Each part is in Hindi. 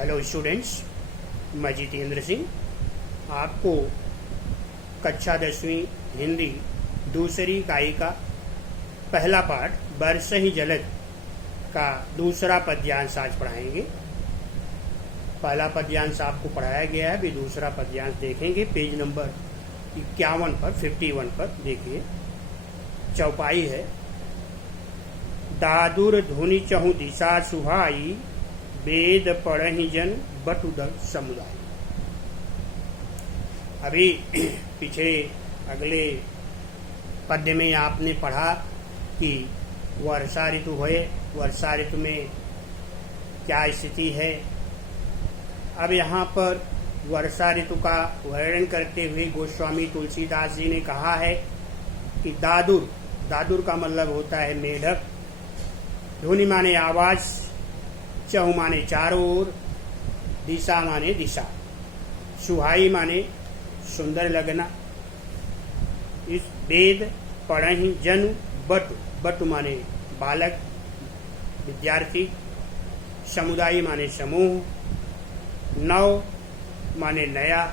हेलो स्टूडेंट्स, मैं जितेंद्र सिंह आपको कक्षा 10वीं हिंदी दूसरी इकाई का पहला पाठ बरस ही जलद का दूसरा पद्यांश आज पढ़ाएंगे। पहला पद्यांश आपको पढ़ाया गया है, अभी दूसरा पद्यांश देखेंगे। पेज नंबर 51 पर 51 पर देखिए, चौपाई है। दादुर धुनि चहु दिशा सुहाई, वेद पढ़हि जन बटुदल समुदाय। अभी पिछले अगले पद्य में आपने पढ़ा कि वर्षा ऋतु है, वर्षा ऋतु में क्या स्थिति है। अब यहाँ पर वर्षा ऋतु का वर्णन करते हुए गोस्वामी तुलसीदास जी ने कहा है कि दादुर, दादुर का मतलब होता है मेढक, धुनि माने आवाज, चहु माने चारों ओर, दिशा माने दिशा, सुहाई माने सुंदर लगना, इस वेद पढ़हि जनु बटु, बटु माने बालक विद्यार्थी, समुदाय माने समूह, नव माने नया,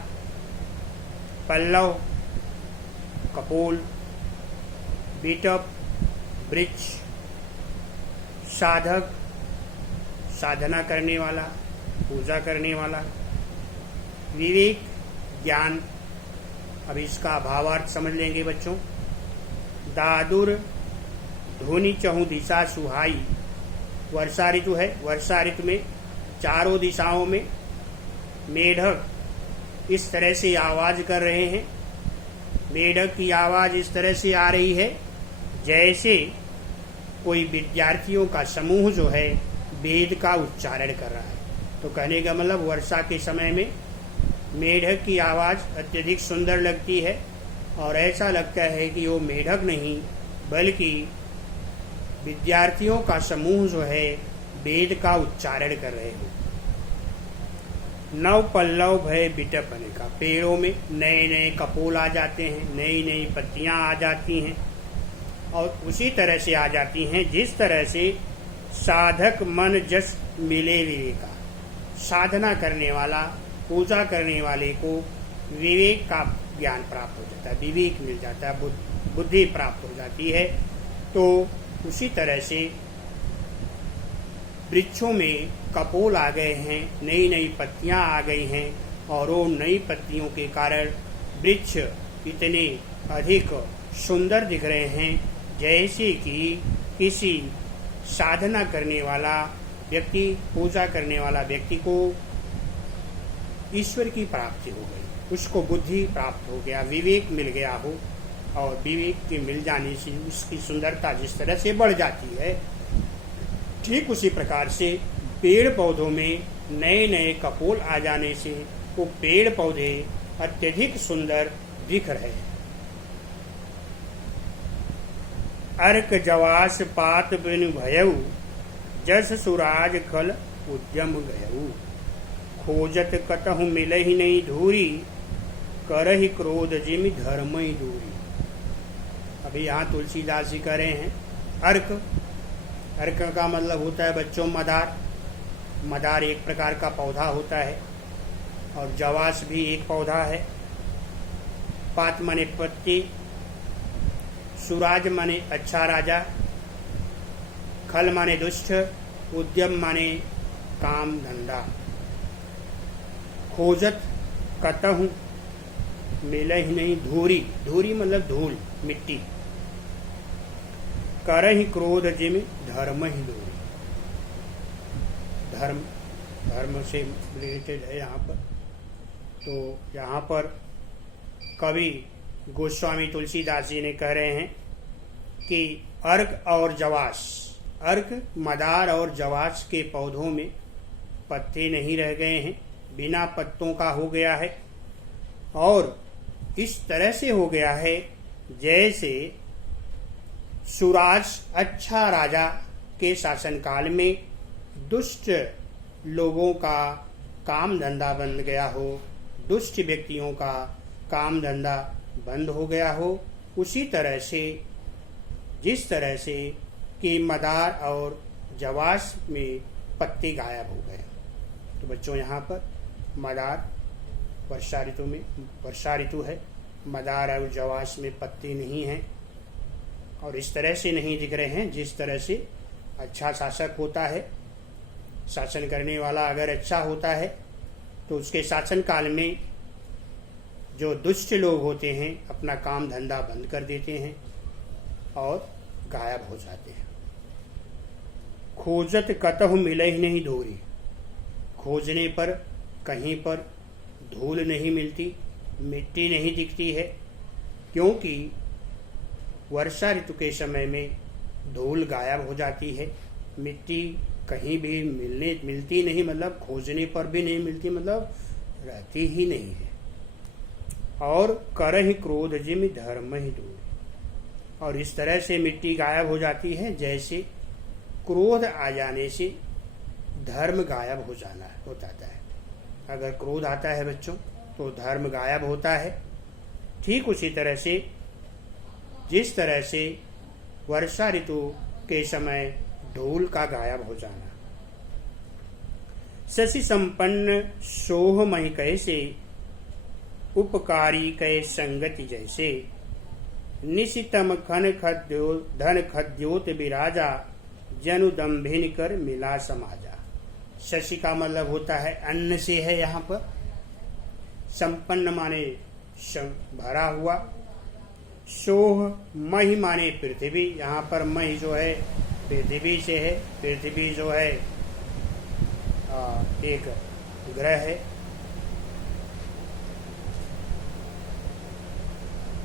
पल्लव कपोल, बीटअप वृक्ष, साधक साधना करने वाला, पूजा करने वाला, विवेक ज्ञान। अब इसका भावार्थ समझ लेंगे बच्चों। दादुर धुनि चहु दिशा सुहाई, वर्षा ऋतु है। वर्षा ऋतु में चारों दिशाओं में मेढक इस तरह से आवाज कर रहे हैं। मेढक की आवाज इस तरह से आ रही है जैसे कोई विद्यार्थियों का समूह जो है वेद का उच्चारण कर रहा है। तो कहने का मतलब वर्षा के समय में मेढक की आवाज अत्यधिक सुंदर लगती है और ऐसा लगता है कि वो मेढक नहीं बल्कि विद्यार्थियों का समूह जो है वेद का उच्चारण कर रहे हो। नव पल्लव भय बिटप बने का, पेड़ों में नए नए कपोल आ जाते हैं, नई नई पत्तियां आ जाती हैं और उसी तरह से आ जाती हैं जिस तरह से साधक मन जस मिले विवेका, साधना करने वाला, पूजा करने वाले को विवेक का ज्ञान प्राप्त हो जाता है, विवेक मिल जाता है, बुद्धि प्राप्त हो जाती है। तो उसी तरह से वृक्षों में कपोल आ गए हैं, नई नई पत्तियां आ गई हैं और वो नई पत्तियों के कारण वृक्ष इतने अधिक सुंदर दिख रहे हैं जैसे कि किसी साधना करने वाला व्यक्ति, पूजा करने वाला व्यक्ति को ईश्वर की प्राप्ति हो गई, उसको बुद्धि प्राप्त हो गया, विवेक मिल गया हो और विवेक के मिल जाने से उसकी सुंदरता जिस तरह से बढ़ जाती है, ठीक उसी प्रकार से पेड़ पौधों में नए नए कपोल आ जाने से वो पेड़ पौधे अत्यधिक सुंदर दिख रहे हैं। अर्क जवास पात बिनु भयऊ, जस सुराज कल उद्यम गयऊ, खोजत कतहु मिलहि नहीं धूरी, करहि क्रोध जिमि धर्महि दूरी। अभी यहाँ तुलसीदास जी कह रहे हैं अर्क, अर्क का मतलब होता है बच्चों मदार। मदार एक प्रकार का पौधा होता है और जवास भी एक पौधा है। पात माने पत्ती, सुराज माने अच्छा राजा, खल माने दुष्ट, उद्यम माने काम धंधा, खोजत कतहु मिलहि नहीं धूरी, धूरी मतलब धूल मिट्टी, करहि क्रोध जिमि धर्म ही दूरी, धर्म, धर्म से रिलेटेड है यहाँ पर। तो यहाँ पर कवि गोस्वामी तुलसीदास जी ने कह रहे हैं कि अर्क और जवास, अर्क मदार और जवास के पौधों में पत्ते नहीं रह गए हैं, बिना पत्तों का हो गया है और इस तरह से हो गया है जैसे सुराज अच्छा राजा के शासनकाल में दुष्ट लोगों का काम धंधा बंद गया हो, दुष्ट व्यक्तियों का काम धंधा बंद हो गया हो। उसी तरह से जिस तरह से कि मदार और जवास में पत्ते गायब हो गए, तो बच्चों यहाँ पर मदार वर्षा ऋतु है, मदार और जवास में पत्ते नहीं हैं और इस तरह से नहीं दिख रहे हैं जिस तरह से अच्छा शासक होता है, शासन करने वाला अगर अच्छा होता है तो उसके शासन काल में जो दुष्ट लोग होते हैं अपना काम धंधा बंद कर देते हैं और गायब हो जाते हैं। खोजत कतहु मिलहि नहीं धूरी, खोजने पर कहीं पर धूल नहीं मिलती, मिट्टी नहीं दिखती है, क्योंकि वर्षा ऋतु के समय में धूल गायब हो जाती है, मिट्टी कहीं भी मिलती नहीं, मतलब खोजने पर भी नहीं मिलती, मतलब रहती ही नहीं है। और करहि क्रोध जिमि धर्म ही दूर, और इस तरह से मिट्टी गायब हो जाती है जैसे क्रोध आ जाने से धर्म गायब हो जाता है। अगर क्रोध आता है बच्चों तो धर्म गायब होता है। ठीक उसी तरह से जिस तरह से वर्षा ऋतु के समय धूल का गायब हो जाना। शशि संपन्न सोह मही कैसे, उपकारी कै संगति जैसे, निशितम धन खद्योत विराजा, जनु दम्भिन कर मिला समाजा। शशि का मतलब होता है अन्न से है, यहाँ पर संपन्न माने भरा हुआ, सोह मही माने पृथ्वी, यहाँ पर मही जो है पृथ्वी से है, पृथ्वी जो है एक ग्रह है।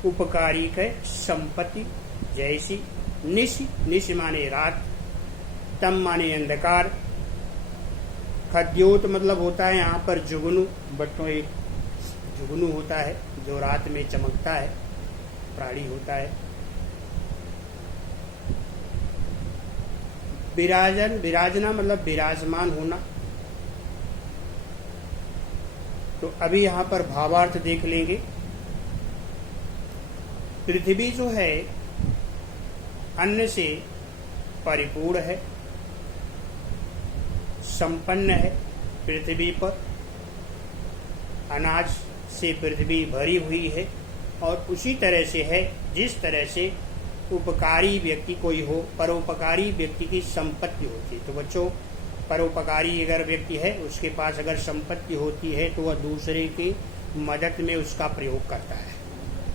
उपकारी के संपत्ति जैसी, निश माने रात, तम माने अंधकार, खद्योत मतलब होता है यहाँ पर जुगनू, बट्टों एक जुगनू होता है जो रात में चमकता है, प्राणी होता है। विराजना मतलब विराजमान होना। तो अभी यहाँ पर भावार्थ देख लेंगे। पृथ्वी जो है अन्न से परिपूर्ण है, संपन्न है, पृथ्वी पर अनाज से पृथ्वी भरी हुई है, और उसी तरह से है जिस तरह से उपकारी व्यक्ति कोई हो, परोपकारी व्यक्ति की संपत्ति होती है। तो बच्चों, परोपकारी अगर व्यक्ति है उसके पास अगर संपत्ति होती है तो वह दूसरे की मदद में उसका प्रयोग करता है,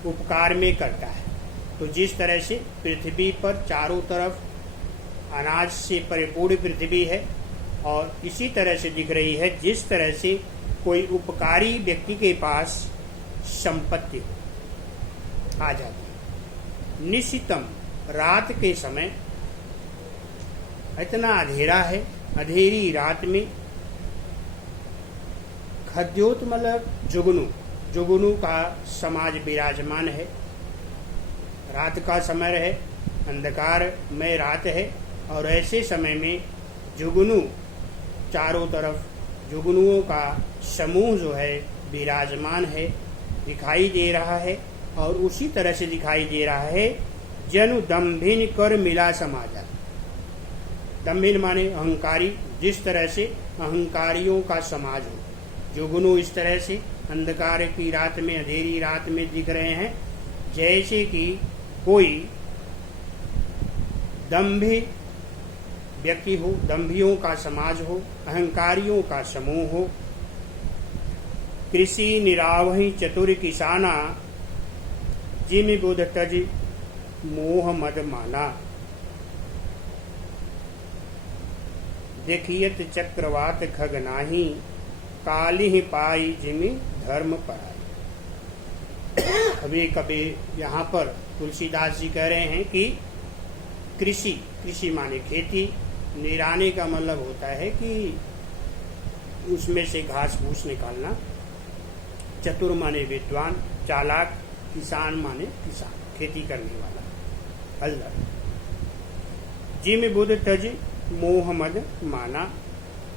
उपकार में करता है। तो जिस तरह से पृथ्वी पर चारों तरफ अनाज से परिपूर्ण पृथ्वी है, और इसी तरह से दिख रही है जिस तरह से कोई उपकारी व्यक्ति के पास संपत्ति आ जाती है। निशितम रात के समय, इतना अंधेरा है, अंधेरी रात में, खद्योत मतलब जुगनू का समाज विराजमान है, रात का समय है, अंधकार में रात है, और ऐसे समय में जुगनू चारों तरफ, जुगनुओं का समूह जो है विराजमान है, दिखाई दे रहा है। और उसी तरह से दिखाई दे रहा है जनु दम्भिन कर मिला समाजा। दम्भिन माने अहंकारी, जिस तरह से अहंकारियों का समाज हो, जुगनू इस तरह से अंधकार की रात में, अंधेरी रात में दिख रहे हैं, जैसे कि कोई दम्भी व्यक्ति हो, दम्भियों का समाज हो, अहंकारियों का समूह हो। कृषि निरावहि चतुर किसाना, जिन बुध तज मोह मद माना। देखियत चक्रवात खग नाही, काली पाई जिमि धर्म पराई। अभी कभी यहाँ पर तुलसीदास जी कह रहे हैं कि कृषि माने खेती, निराने का मतलब होता है कि उसमें से घास फूस निकालना, चतुर माने विद्वान, चालाक, किसान माने किसान, खेती करने वाला, हलदर। जिम बुध तज मोह मद माना।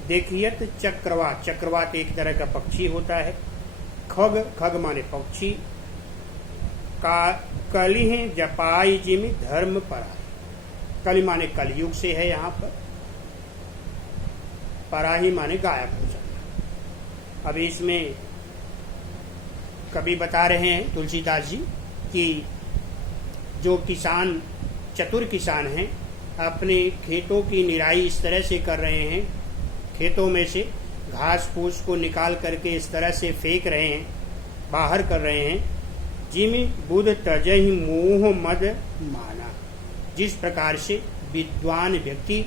देखियत चक्रवात, चक्रवात एक तरह का पक्षी होता है। खग माने पक्षी। कलिह जपाई जिमि धर्म पराई। कलि माने कलयुग से है यहाँ पर, पराही माने गायब हो जाना। अभी इसमें कवि बता रहे हैं तुलसीदास जी कि जो किसान, चतुर किसान हैं, अपने खेतों की निराई इस तरह से कर रहे हैं, खेतों में से घास फूस को निकाल करके इस तरह से फेंक रहे हैं, बाहर कर रहे हैं। जिम बुध तजहि मोह मद माना, जिस प्रकार से विद्वान व्यक्ति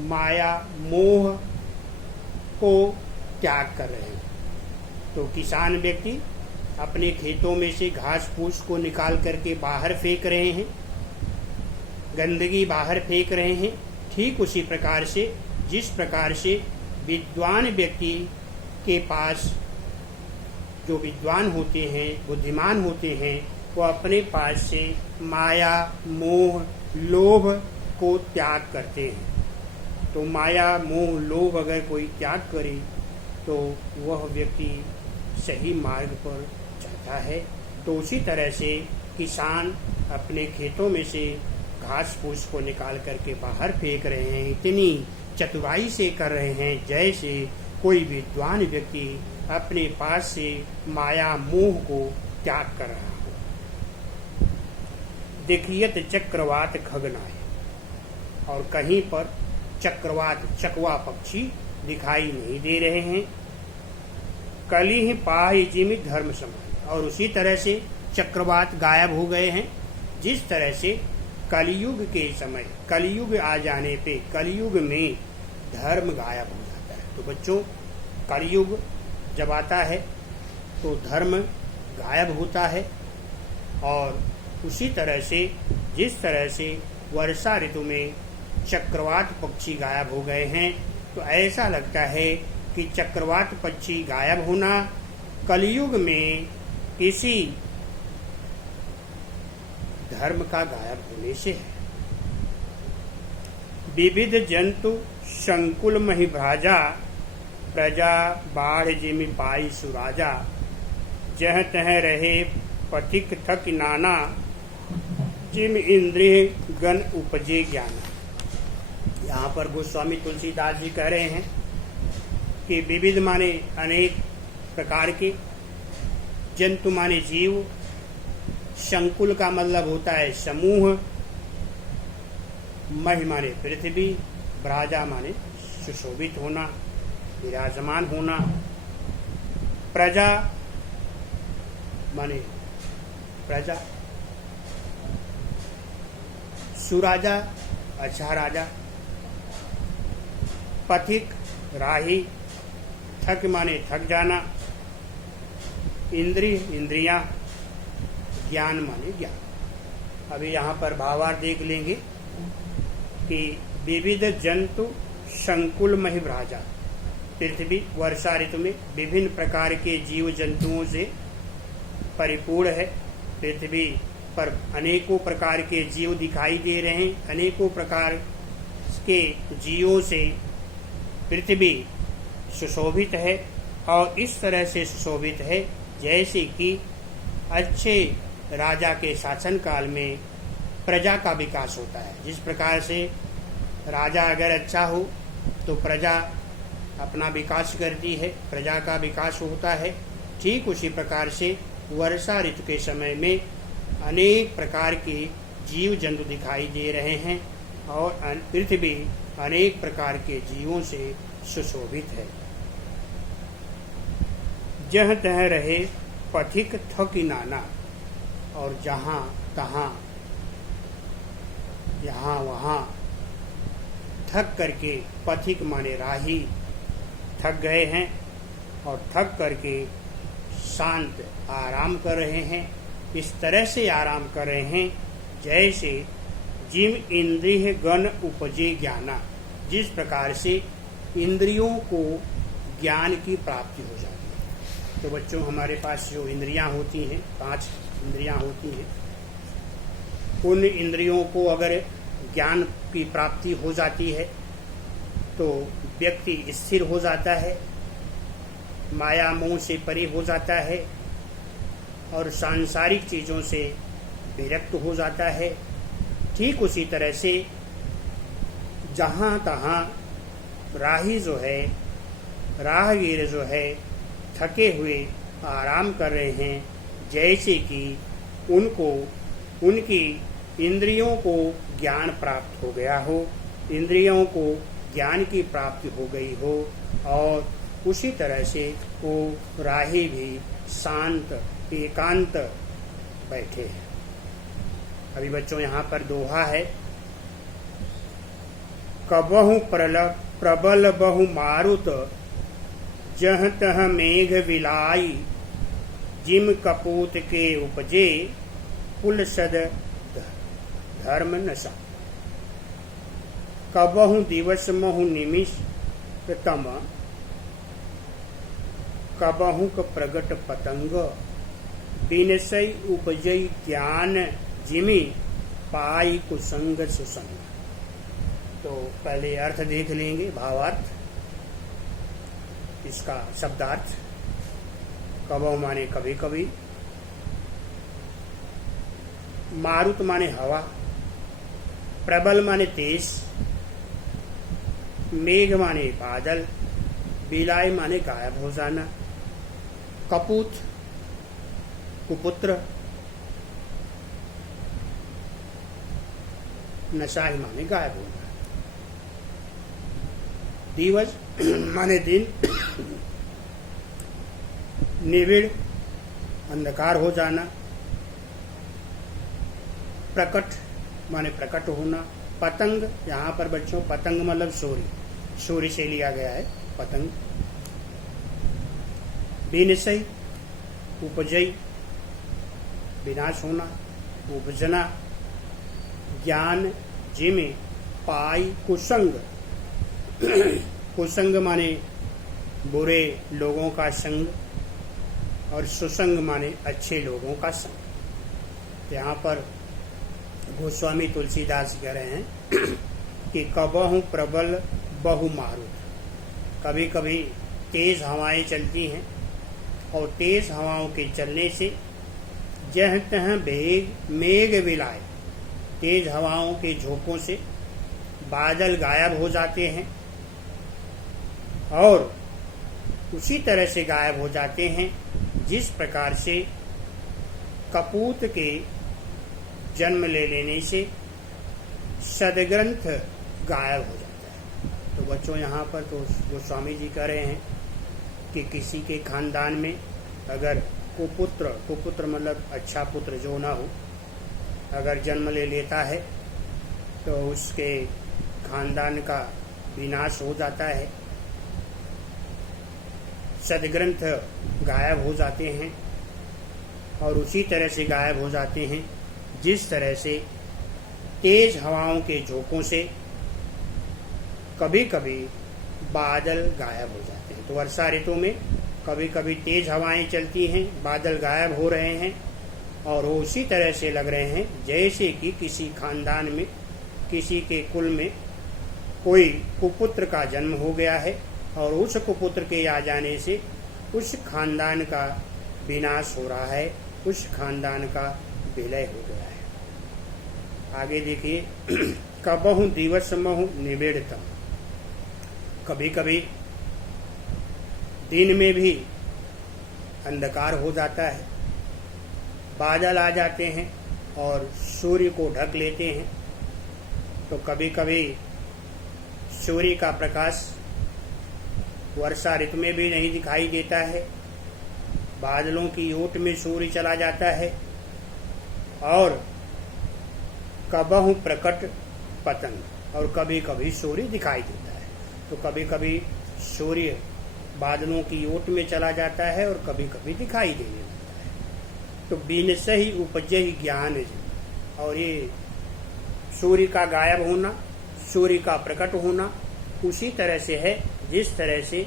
माया मोह को त्याग कर रहे हैं। तो किसान व्यक्ति अपने खेतों में से घास फूस को निकाल करके बाहर फेंक रहे हैं, गंदगी बाहर फेंक रहे हैं। ठीक उसी प्रकार से जिस प्रकार से विद्वान व्यक्ति के पास, जो विद्वान होते हैं, बुद्धिमान होते हैं, वो अपने पास से माया मोह लोभ को त्याग करते हैं। तो माया मोह लोभ अगर कोई त्याग करे तो वह व्यक्ति सही मार्ग पर जाता है। तो उसी तरह से किसान अपने खेतों में से घास फूस को निकाल करके बाहर फेंक रहे हैं, इतनी चतुराई से कर रहे हैं जैसे कोई विद्वान व्यक्ति अपने पास से माया मोह को त्याग कर रहा हो। देखियत चक्रवात खगनाए, और कहीं पर चक्रवात चकवा पक्षी दिखाई नहीं दे रहे हैं। कलिह पाहि जिमि धर्म समाय, और उसी तरह से चक्रवात गायब हो गए हैं। जिस तरह से कलयुग के समय, कलयुग आ जाने पे कलयुग में धर्म गायब हो जाता है। तो बच्चों, कलयुग जब आता है तो धर्म गायब होता है। और उसी तरह से जिस तरह से वर्षा ऋतु में चक्रवात पक्षी गायब हो गए हैं, तो ऐसा लगता है कि चक्रवात पक्षी गायब होना कलयुग में किसी धर्म का गायब होने से है। विविध जंतु संकुल महि भ्राजा, प्रजा बाढ़ जिमि पाई सुराजा, जह तह रहे पथिक थक नाना, जिम इंद्रिय गण उपजे ज्ञाना। यहाँ पर गोस्वामी तुलसीदास जी कह रहे हैं कि विविध माने अनेक प्रकार के, जंतु माने जीव, संकुल का मतलब होता है समूह, महि माने पृथ्वी, ब्राजा माने सुशोभित होना, विराजमान होना, प्रजा माने प्रजा, सुराजा अच्छा राजा, पथिक राही, थक माने थक जाना, इंद्रिय इंद्रियां, ज्ञान माने ज्ञान। अभी यहाँ पर भावार्थ देख लेंगे कि विविध जंतु संकुल महि भ्राजा, पृथ्वी वर्षा ऋतु में विभिन्न प्रकार के जीव जंतुओं से परिपूर्ण है। पृथ्वी पर अनेकों प्रकार के जीव दिखाई दे रहे हैं, अनेकों प्रकार के जीवों से पृथ्वी सुशोभित है। और इस तरह से सुशोभित है जैसे कि अच्छे राजा के शासन काल में प्रजा का विकास होता है। जिस प्रकार से राजा अगर अच्छा हो तो प्रजा अपना विकास करती है, प्रजा का विकास होता है। ठीक उसी प्रकार से वर्षा ऋतु के समय में अनेक प्रकार के जीव जंतु दिखाई दे रहे हैं और पृथ्वी अनेक प्रकार के जीवों से सुशोभित है। जह तह रहे पथिक थकी नाना, और जहाँ तहाँ यहाँ वहाँ थक करके, पथिक माने राही, थक गए हैं और थक करके शांत आराम कर रहे हैं। इस तरह से आराम कर रहे हैं जैसे जिम इंद्रिय गण उपजे ज्ञाना, जिस प्रकार से इंद्रियों को ज्ञान की प्राप्ति हो जाती है। तो बच्चों, हमारे पास जो इंद्रियां होती हैं, 5 इंद्रियां होती हैं, उन इंद्रियों को अगर ज्ञान की प्राप्ति हो जाती है तो व्यक्ति स्थिर हो जाता है, माया मोह से परे हो जाता है और सांसारिक चीज़ों से विरक्त हो जाता है। ठीक उसी तरह से जहाँ तहाँ राही जो है, राहगीर जो है, थके हुए आराम कर रहे हैं, जैसे कि उनको उनकी इंद्रियों को ज्ञान प्राप्त हो गया हो, इंद्रियों को ज्ञान की प्राप्ति हो गई हो, और उसी तरह से वो राही भी शांत एकांत बैठे हैं। अभी बच्चों यहाँ पर दोहा है, कबहु प्रबल बहु मारुत, जह तह मेघ विलाई, जिम कपूत के उपजे, कुल सद धर्म नशा। कबहु दिवस महु निमिष तम, कबहु क प्रगट पतंग, बिनसई उपजई ज्ञान, जिमि पाई कुसंग सुसंग। तो पहले अर्थ देख लेंगे, भावार्थ, इसका शब्दार्थ। कबहु माने कभी कभी, मारुत माने हवा, प्रबल माने तेज, मेघ माने बादल, बिलाई माने गायब हो जाना, कपूत कुपुत्र, नशाही माने गायब होना, दिवस माने दिन, निविड़ अंधकार हो जाना, प्रकट माने प्रकट होना, पतंग, यहाँ पर बच्चों पतंग मतलब सूर्य, सूर्य से लिया गया है पतंग, बिनसई उपजई विनाश होना, उपजना, ज्ञान, जिमे पाई कुसंग, कुसंग माने बुरे लोगों का संग, और सुसंग माने अच्छे लोगों का संग। यहाँ पर गोस्वामी तुलसीदास कह रहे हैं कि कबहु प्रबल बहु मारुत, कभी कभी तेज हवाएं चलती हैं, और तेज हवाओं के चलने से जह तह मेघ विलाए, तेज हवाओं के झोंकों से बादल गायब हो जाते हैं, और उसी तरह से गायब हो जाते हैं जिस प्रकार से कपूत के जन्म ले लेने से सदग्रंथ गायब हो जाता है। तो बच्चों यहाँ पर तो गोस्वामी जी कह रहे हैं कि किसी के खानदान में अगर कुपुत्र मतलब अच्छा पुत्र जो ना हो, अगर जन्म ले लेता है तो उसके खानदान का विनाश हो जाता है, सदग्रंथ गायब हो जाते हैं, और उसी तरह से गायब हो जाते हैं जिस तरह से तेज हवाओं के झोंकों से कभी कभी बादल गायब हो जाते हैं। तो वर्षा ऋतु में कभी कभी तेज हवाएं चलती हैं, बादल गायब हो रहे हैं, और वो उसी तरह से लग रहे हैं जैसे कि किसी खानदान में, किसी के कुल में कोई कुपुत्र का जन्म हो गया है, और उस कुपुत्र के आ जाने से उस खानदान का विनाश हो रहा है, उस खानदान का विलय हो गया है। आगे देखिए, कबहु दिवस महु निवेड़तम, कभी कभी दिन में भी अंधकार हो जाता है, बादल आ जाते हैं और सूर्य को ढक लेते हैं। तो कभी कभी सूर्य का प्रकाश वर्षा ऋतु में भी नहीं दिखाई देता है, बादलों की ओट में सूर्य चला जाता है, और कबहु प्रकट पतंग, और कभी कभी सूर्य दिखाई देता है। तो कभी कभी सूर्य बादलों की ओट में चला जाता है और कभी कभी दिखाई देने लगता है। तो बिन सही उपजे ज्ञान, और ये सूर्य का गायब होना, सूर्य का प्रकट होना उसी तरह से है जिस तरह से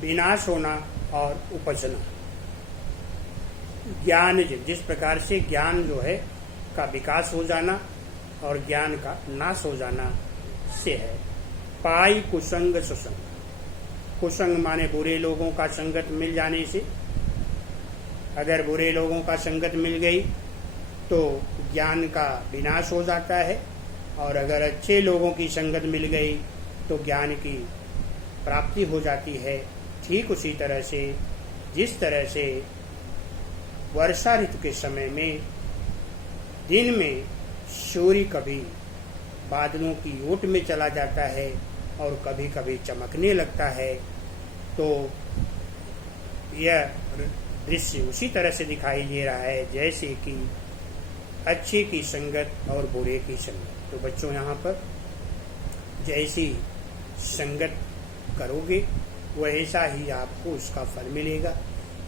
विनाश होना और उपजना, ज्ञान जिस प्रकार से ज्ञान जो है का विकास हो जाना और ज्ञान का नाश हो जाना से है। पाई कुसंग सुसंग, कुसंग माने बुरे लोगों का संगत मिल जाने से, अगर बुरे लोगों का संगत मिल गई तो ज्ञान का विनाश हो जाता है, और अगर अच्छे लोगों की संगत मिल गई तो ज्ञान की प्राप्ति हो जाती है। ठीक उसी तरह से जिस तरह से वर्षा ऋतु के समय में दिन में सूर्य कभी बादलों की ओट में चला जाता है और कभी कभी चमकने लगता है, तो यह दृश्य उसी तरह से दिखाई दे रहा है जैसे कि अच्छे की संगत और बुरे की संगत। तो बच्चों, यहाँ पर जैसी संगत करोगे वैसा ही आपको उसका फल मिलेगा।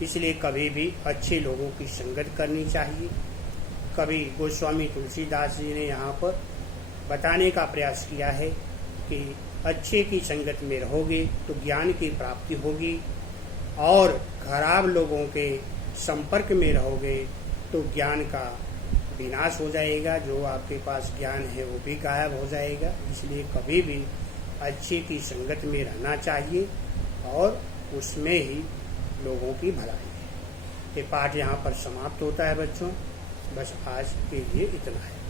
इसलिए कभी भी अच्छे लोगों की संगत करनी चाहिए। कभी गोस्वामी तुलसीदास जी ने यहाँ पर बताने का प्रयास किया है कि अच्छे की संगत में रहोगे तो ज्ञान की प्राप्ति होगी, और खराब लोगों के संपर्क में रहोगे तो ज्ञान का विनाश हो जाएगा। जो आपके पास ज्ञान है वो भी गायब हो जाएगा। इसलिए कभी भी अच्छे की संगत में रहना चाहिए और उसमें ही लोगों की भलाई है। ये पाठ यहाँ पर समाप्त होता है बच्चों। बस आज के लिए इतना है।